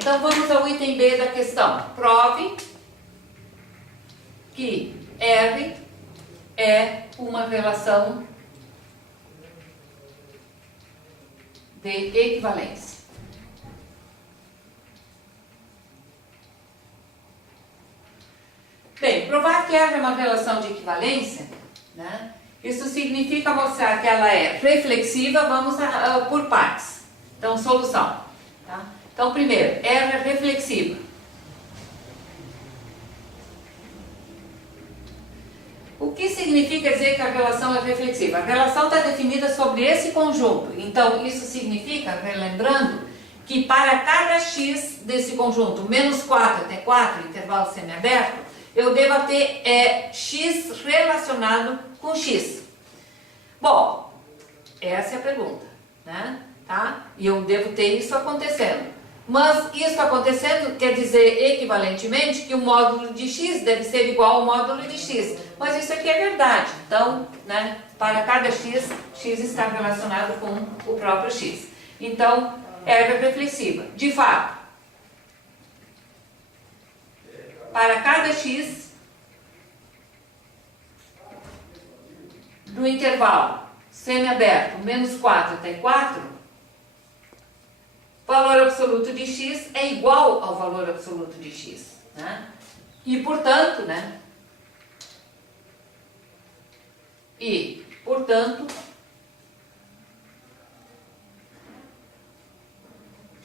então vamos ao item B da questão. Prove que R é uma relação de equivalência. Bem, provar que R é uma relação de equivalência, né? Isso significa mostrar que ela é reflexiva. Vamos por partes. Então, solução. Tá? Então, primeiro, R é reflexiva. O que significa dizer que a relação é reflexiva? A relação está definida sobre esse conjunto. Então, isso significa, relembrando, que para cada x desse conjunto, menos 4 até 4, intervalo semiaberto, eu devo ter x relacionado com x. Bom, essa é a pergunta, né? Tá? E eu devo ter isso acontecendo. Mas isso acontecendo quer dizer equivalentemente que o módulo de x deve ser igual ao módulo de x. Mas isso aqui é verdade. Então, né, para cada x, x está relacionado com o próprio x. Então, R é reflexiva. De fato, para cada x do intervalo semiaberto menos 4 até 4, o valor absoluto de x é igual ao valor absoluto de x. Né? E, portanto,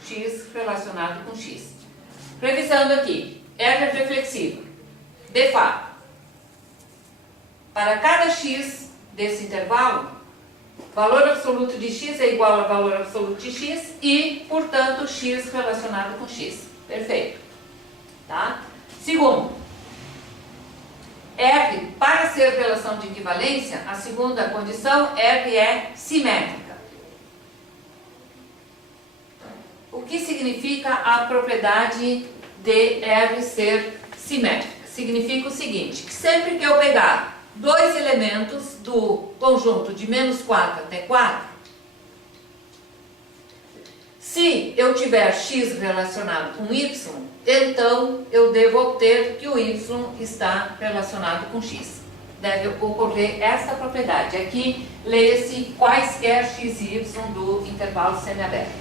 x relacionado com x. Revisando aqui, R é reflexiva. De fato, para cada x desse intervalo, valor absoluto de x é igual ao valor absoluto de x e, portanto, x relacionado com x. Perfeito. Tá? Segundo, R, para ser relação de equivalência, a segunda condição, R é simétrica. O que significa a propriedade de R ser simétrica? Significa o seguinte, que sempre que eu pegar dois elementos do conjunto de menos 4 até 4, se eu tiver x relacionado com y, então eu devo obter que o y está relacionado com x. Deve ocorrer esta propriedade. Aqui, leia-se quaisquer x e y do intervalo semiaberto.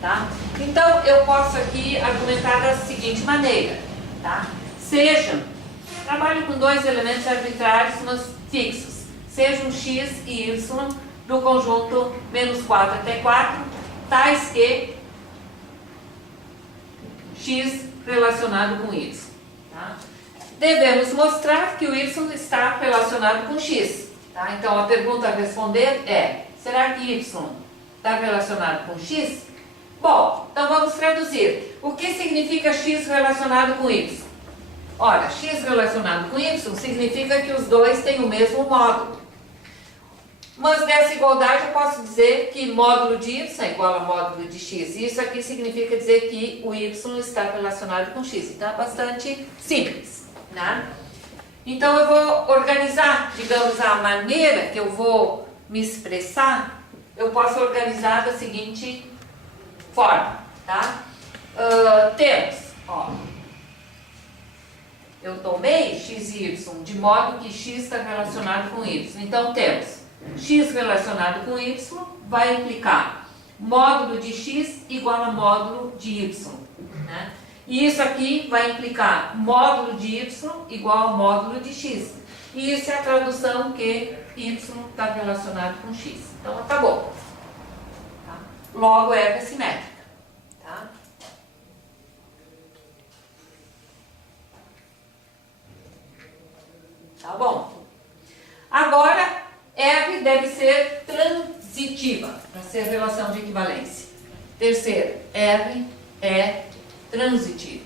Tá? Então, eu posso aqui argumentar da seguinte maneira. Tá? Trabalho com dois elementos arbitrários, mas fixos. Sejam x e y do conjunto menos 4 até 4, tais que x relacionado com y. Tá? Devemos mostrar que o y está relacionado com x. Tá? Então, a pergunta a responder é, será que y está relacionado com x? Bom, então vamos traduzir. O que significa x relacionado com y? Ora, x relacionado com y significa que os dois têm o mesmo módulo. Mas dessa igualdade eu posso dizer que módulo de y é igual a módulo de x. E isso aqui significa dizer que o y está relacionado com x. Então é bastante simples. Né? Então eu vou organizar, digamos, a maneira que eu vou me expressar, eu posso organizar da seguinte forma. Tá? Temos, ó, eu tomei x e y de modo que x está relacionado com y. Então temos x relacionado com y vai implicar módulo de x igual a módulo de y. Né? E isso aqui vai implicar módulo de y igual a módulo de x. E isso é a tradução que y está relacionado com x. Então acabou. Tá? Logo é simétrica. Tá? Tá bom? Agora, R deve ser transitiva para ser relação de equivalência. Terceiro, R é transitiva.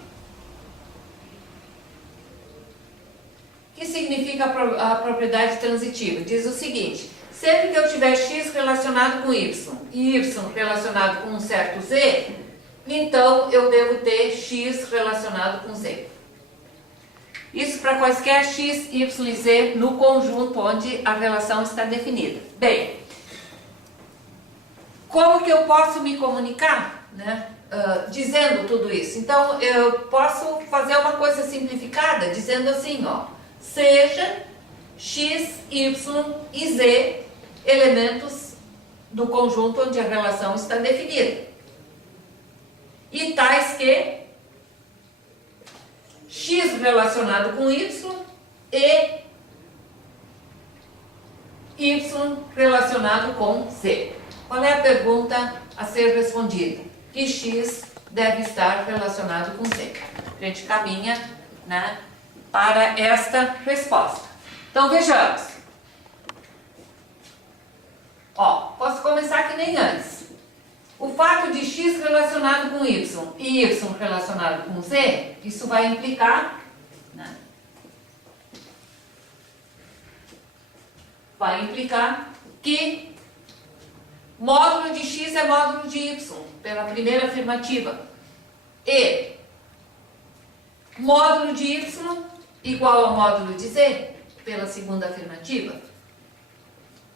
O que significa a propriedade transitiva? Diz o seguinte, sempre que eu tiver x relacionado com y e y relacionado com um certo z, então eu devo ter x relacionado com z. Isso para quaisquer x, y e z no conjunto onde a relação está definida. Bem, como que eu posso me comunicar, né, dizendo tudo isso. Então, eu posso fazer uma coisa simplificada, dizendo assim, ó, seja x, y e z elementos do conjunto onde a relação está definida. E tais que x relacionado com y e y relacionado com z. Qual é a pergunta a ser respondida? Que x deve estar relacionado com z. A gente caminha, né, para esta resposta. Então vejamos. Ó, posso começar que nem antes. O fato de x relacionado com y e y relacionado com z, isso vai implicar, né, que módulo de x é módulo de y, pela primeira afirmativa. E módulo de y igual ao módulo de z, pela segunda afirmativa.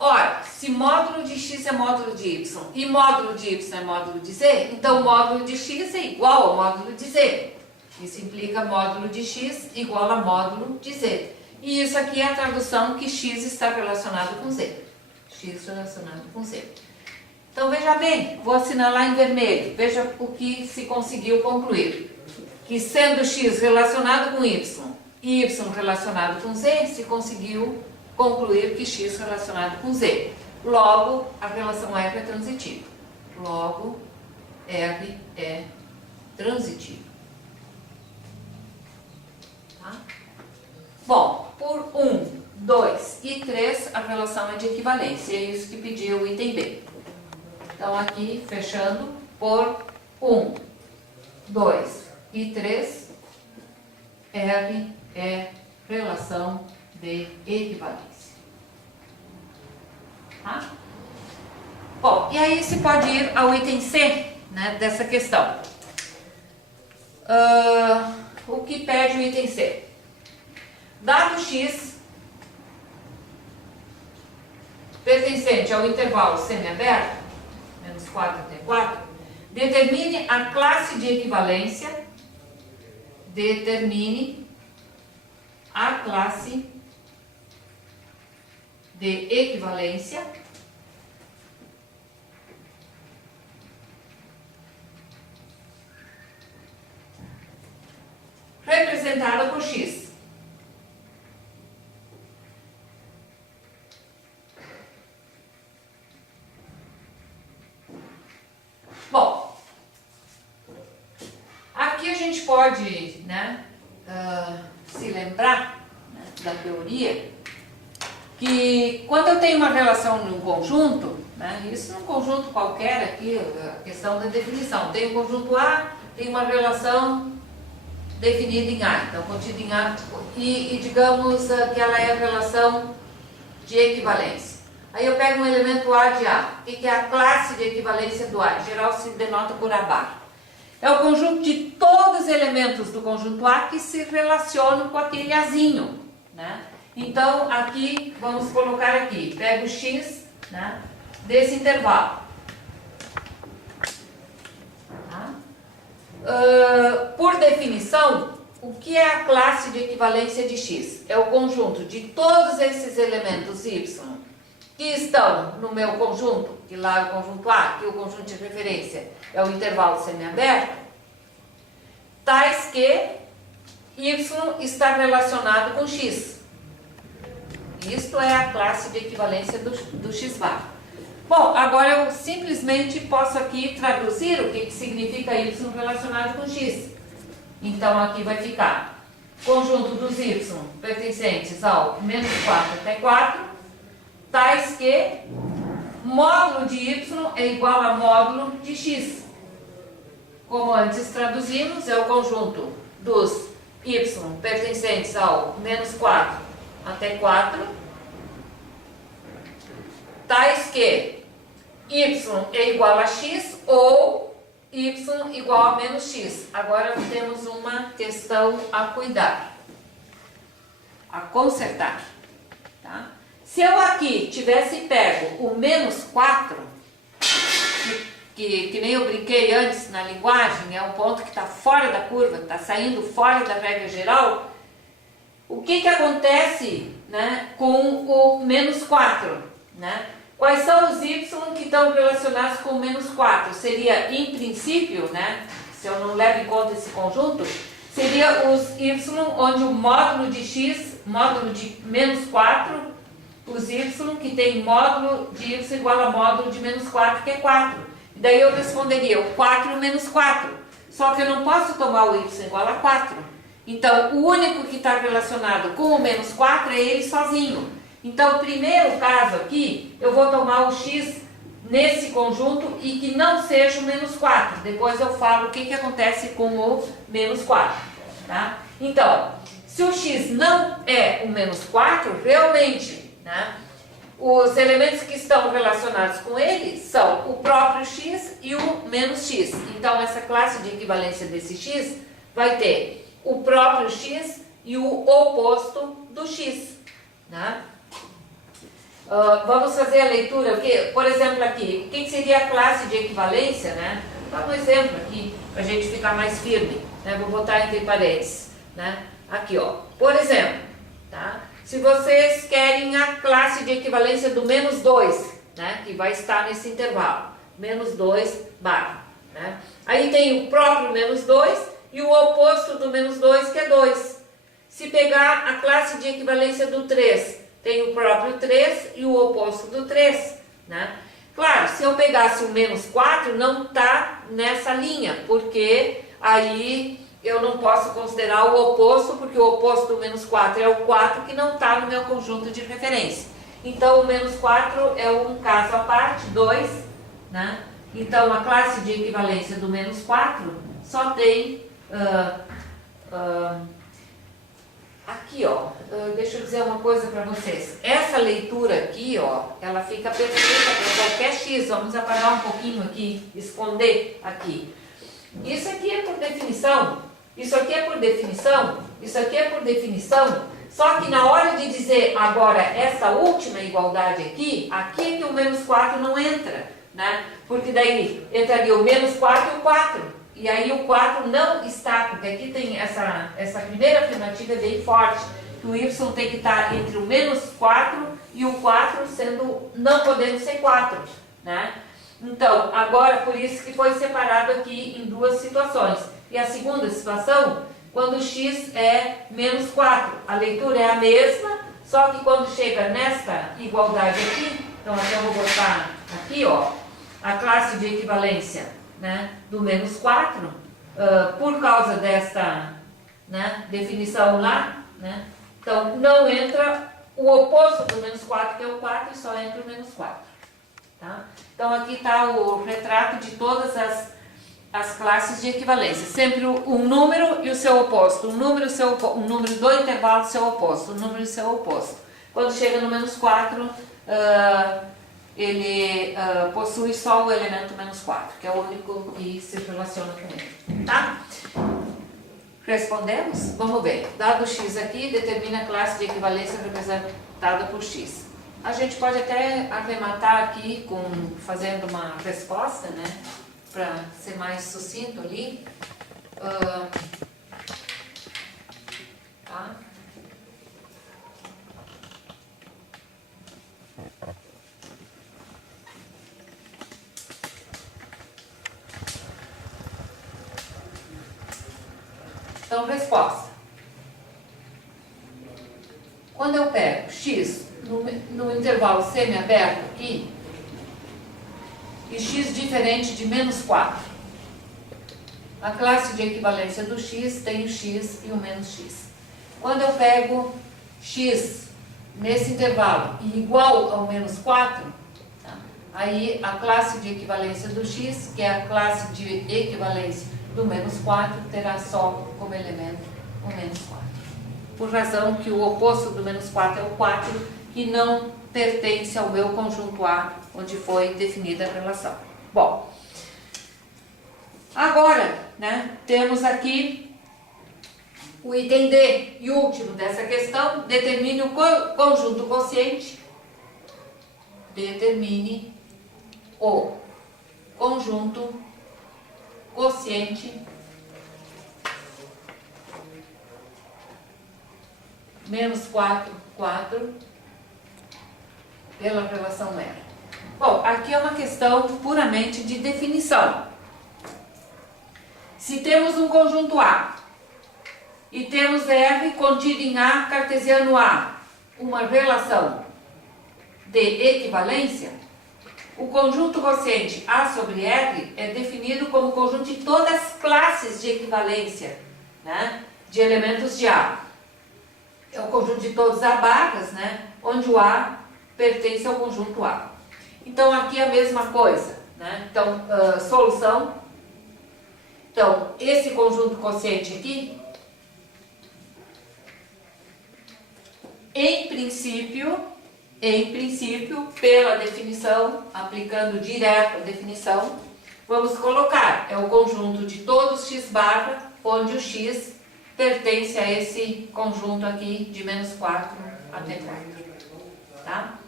Ora, se módulo de x é módulo de y e módulo de y é módulo de z, então módulo de x é igual ao módulo de z. Isso implica módulo de x igual a módulo de z. E isso aqui é a tradução que x está relacionado com z. X relacionado com z. Então veja bem, vou assinalar em vermelho. Veja o que se conseguiu concluir. Que sendo x relacionado com y e y relacionado com z, se conseguiu concluir que x relacionado com z. Logo, a relação R é transitiva. Logo, R é transitiva. Tá? Bom, por 1, 2 e 3, a relação é de equivalência. É isso que pediu o item B. Então, aqui, fechando, por 1, 2 e 3, R é relação de equivalência. Tá? Bom, e aí se pode ir ao item C, né, dessa questão. O que pede o item C? Dado x pertencente ao intervalo semiaberto, menos 4 até 4, determine a classe de equivalência, determine a classe de equivalência representada por x. Bom, aqui a gente pode, né, se lembrar, né, da teoria que quando eu tenho uma relação num conjunto, né, isso num conjunto qualquer aqui, a questão da definição, tem o conjunto A, tem uma relação definida em A, então contida em A, e digamos que ela é a relação de equivalência. Aí eu pego um elemento A de A. O que é a classe de equivalência do A? Em geral se denota por A bar. É o conjunto de todos os elementos do conjunto A que se relacionam com aquele Azinho, né? Então, aqui, vamos colocar aqui, pego o x, né, desse intervalo. Tá? Por definição, o que é a classe de equivalência de x? É o conjunto de todos esses elementos y que estão no meu conjunto, que lá é o conjunto A, que o conjunto de referência é o intervalo semiaberto, tais que y está relacionado com x. Isto é a classe de equivalência do x-bar. Bom, agora eu simplesmente posso aqui traduzir o que significa y relacionado com x. Então aqui vai ficar conjunto dos y pertencentes ao menos 4 até 4, tais que módulo de y é igual a módulo de x. Como antes traduzimos, é o conjunto dos y pertencentes ao menos 4 até 4, tais que y é igual a x ou y igual a menos x. Agora temos uma questão a cuidar, a consertar. Tá? Se eu aqui tivesse pego o menos 4, que nem eu brinquei antes na linguagem, é um ponto que está fora da curva, está saindo fora da regra geral, o que acontece, né, com o menos 4? Né? Quais são os y que estão relacionados com o menos 4? Seria, em princípio, né, se eu não levo em conta esse conjunto, seria os y onde o módulo de x, módulo de menos 4, os y que tem módulo de y igual a módulo de menos 4, que é 4. Daí eu responderia o 4 menos 4. Só que eu não posso tomar o y igual a 4. Então, o único que está relacionado com o menos 4 é ele sozinho. Então, o primeiro caso aqui, eu vou tomar o x nesse conjunto e que não seja o menos 4. Depois eu falo o que acontece com o menos 4. Tá? Então, se o x não é o menos 4, realmente, né, os elementos que estão relacionados com ele são o próprio x e o menos x. Então, essa classe de equivalência desse x vai ter o próprio x e o oposto do x. Né? Vamos fazer a leitura, por exemplo, aqui, o que seria a classe de equivalência? Né? Vou dar um exemplo aqui, para a gente ficar mais firme. Né? Vou botar entre parênteses. Né? Aqui, ó. Por exemplo, tá? Se vocês querem a classe de equivalência do menos 2, né, que vai estar nesse intervalo, menos 2 barra. Né? Aí tem o próprio menos 2 e o oposto do menos 2, que é 2. Se pegar a classe de equivalência do 3, tem o próprio 3 e o oposto do 3. Né? Claro, se eu pegasse o menos 4, não está nessa linha, porque aí eu não posso considerar o oposto, porque o oposto do menos 4 é o 4 que não está no meu conjunto de referência. Então, o menos 4 é um caso à parte, 2. Né? Então, a classe de equivalência do menos 4 só tem... aqui, ó, deixa eu dizer uma coisa para vocês. Essa leitura aqui, ó, ela fica perfeita para qualquer x. Vamos apagar um pouquinho aqui, esconder aqui. Isso aqui é por definição. Isso aqui é por definição, isso aqui é por definição, só que na hora de dizer agora essa última igualdade aqui é que o menos 4 não entra, né? Porque daí entraria o menos 4 e o 4, e aí o 4 não está, porque aqui tem essa primeira afirmativa bem forte, que o y tem que estar entre o menos 4 e o 4 não podendo ser 4, né? Então, agora por isso que foi separado aqui em duas situações. E a segunda situação, quando x é menos 4. A leitura é a mesma, só que quando chega nesta igualdade aqui, então aqui eu vou botar aqui, ó, a classe de equivalência, né, do menos 4, por causa desta, né, definição lá, né, então não entra o oposto do menos 4, que é o 4, e só entra o menos 4. Tá? Então aqui está o retrato de todas as classes de equivalência, sempre um número e o seu oposto, um número do intervalo seu oposto, um número e seu oposto. Quando chega no menos 4, ele possui só o elemento menos 4, que é o único que se relaciona com ele. Tá? Respondemos? Vamos ver. Dado x aqui, determina a classe de equivalência representada por x. A gente pode até arrematar aqui fazendo uma resposta, né? Para ser mais sucinto ali. Tá? Então, resposta. Quando eu pego x no intervalo semiaberto aqui, e x diferente de menos 4. A classe de equivalência do x tem o x e o menos x. Quando eu pego x nesse intervalo e igual ao menos 4, tá? Aí a classe de equivalência do x, que é a classe de equivalência do menos 4, terá só como elemento o menos 4. Por razão que o oposto do menos 4 é o 4, que não pertence ao meu conjunto A, onde foi definida a relação. Bom, agora, né, temos aqui o item D e último dessa questão, determine o conjunto quociente, determine o conjunto quociente menos 4, 4 pela relação R. Bom, aqui é uma questão puramente de definição. Se temos um conjunto A e temos R contido em A cartesiano A, uma relação de equivalência, o conjunto quociente A sobre R é definido como conjunto de todas as classes de equivalência, né, de elementos de A. É o conjunto de todos A barras, né, onde o A pertence ao conjunto A. Então, aqui é a mesma coisa, né? Então, solução. Então, esse conjunto quociente aqui, em princípio, pela definição, aplicando direto a definição, vamos colocar, é o conjunto de todos x barra, onde o x pertence a esse conjunto aqui de menos 4 até 4. Tá?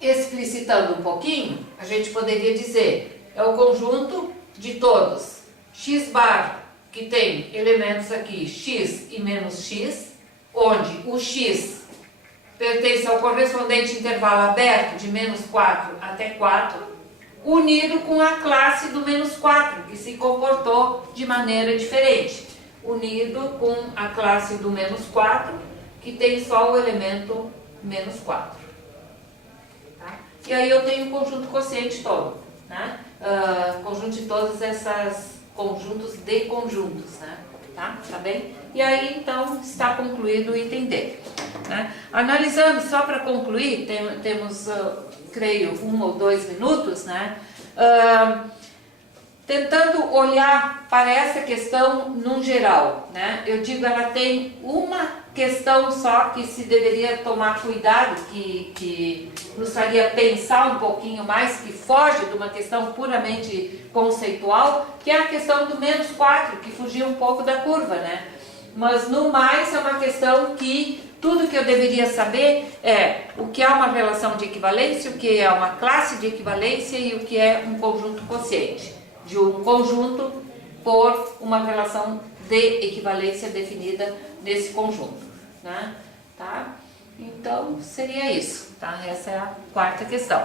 Explicitando um pouquinho, a gente poderia dizer, é o conjunto de todos x barra, que tem elementos aqui x e menos x, onde o x pertence ao correspondente intervalo aberto de menos 4 até 4, unido com a classe do menos 4, que se comportou de maneira diferente. Unido com a classe do menos 4, que tem só o elemento menos 4. Tá? E aí eu tenho o conjunto quociente todo, né? Conjunto de todos esses conjuntos de conjuntos, né? Tá bem? E aí então está concluído o item D. Né? Analisando, só para concluir, temos, creio, 1 ou 2 minutos, né? Tentando olhar para essa questão num geral, né? Eu digo, ela tem uma questão só que se deveria tomar cuidado, que nos faria pensar um pouquinho mais, que foge de uma questão puramente conceitual, que é a questão do menos 4, que fugiu um pouco da curva, né? Mas no mais é uma questão que tudo que eu deveria saber é o que é uma relação de equivalência, o que é uma classe de equivalência e o que é um conjunto quociente de um conjunto por uma relação de equivalência definida nesse conjunto, né? Tá? Então seria isso, tá? Essa é a quarta questão.